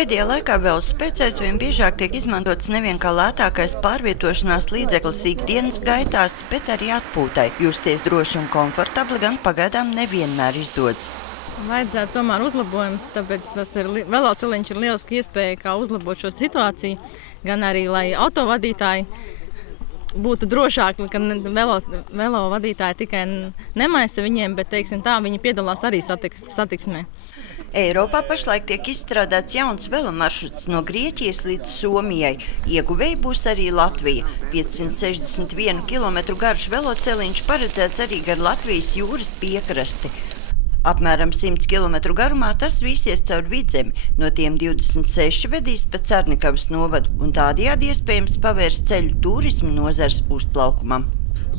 Pēdējā laikā velospēds aizvien biežāk tiek izmantots nevien kā lētākais pārvietošanās līdzeklis ikdienas gaitās, bet arī atpūtai. Justies droši un komfortabli gan pagaidām nevienmēr izdodas. Vajadzētu tomēr uzlabojumus, tāpēc veloceliņš ir lieliski iespēja kā uzlabot šo situāciju, gan arī, lai autovadītāji būtu drošāki, ka velo vadītāji tikai nemaisa viņiem, bet, teiksim tā, viņi piedalās arī satiksmē. Eiropā pašlaik tiek izstrādāts jauns velomaršruts no Grieķijas līdz Somijai. Ieguvēji būs arī Latvija. 561 km garš veloceliņš paredzēts arī gar Latvijas jūras piekrasti. Apmēram 100 km garumā tas visies caur Vidzemi, no tiem 26 vedīs pa Cernikavas novadu un tādējādi iespējams pavērst ceļu turisma nozares uzplaukumam.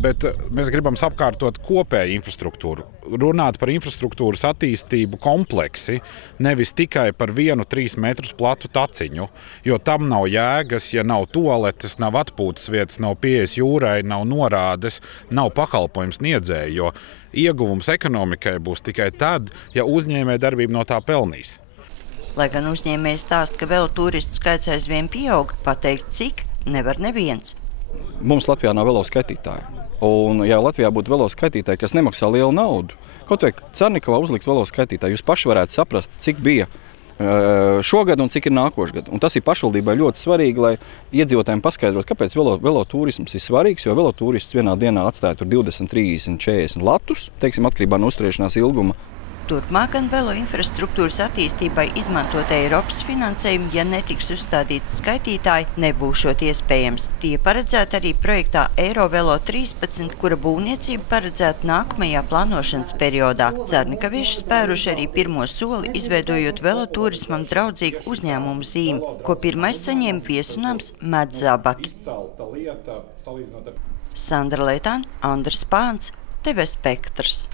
Bet mēs gribam apkārtot kopēju infrastruktūru, runāt par infrastruktūras attīstību kompleksi, nevis tikai par 1-3 metrus platu taciņu, jo tam nav jēgas, ja nav toaletes, nav atpūtas vietas, nav pieejas jūrai, nav norādes, nav pakalpojums sniedzēju, jo ieguvums ekonomikai būs tikai tad, ja uzņēmēja darbība no tā pelnīs. Lai gan uzņēmēji stāsta, ka velotūristu skaits aizvien pieaug, pateikt cik nevar neviens. Mums Latvijā nav veloskaitītāju. Un, ja Latvijā būtu veloskaitītāji, kas nemaksā lielu naudu, kaut vai Cernikavā uzlikt veloskaitītāju, jūs paši varētu saprast, cik bija šogad un cik ir nākošgad. Un tas ir pašvaldībai ļoti svarīgi, lai iedzīvotājiem paskaidrot, kāpēc velotūrisms ir svarīgs, jo velotūrists vienā dienā atstāja tur 20, 30, 40 latus, teiksim, atkarībā no uzturēšanās ilguma. Turpmāk gan velo infrastruktūras attīstībai izmantot Eiropas finansējumu, ja netiks uzstādīti skaitītāji, nebūšot iespējams. Tie paredzēti arī projektā Eirovelo 13, kura būvniecība paredzēta nākamajā plānošanas periodā. Cernikavieši spēruši arī pirmo soli, izveidojot velotūrismam draudzīgu uzņēmumu zīmi, ko pirmais saņēma viesunams Medzabaki. Sandra Leitāne, Andris Pāns, TV Spektrs.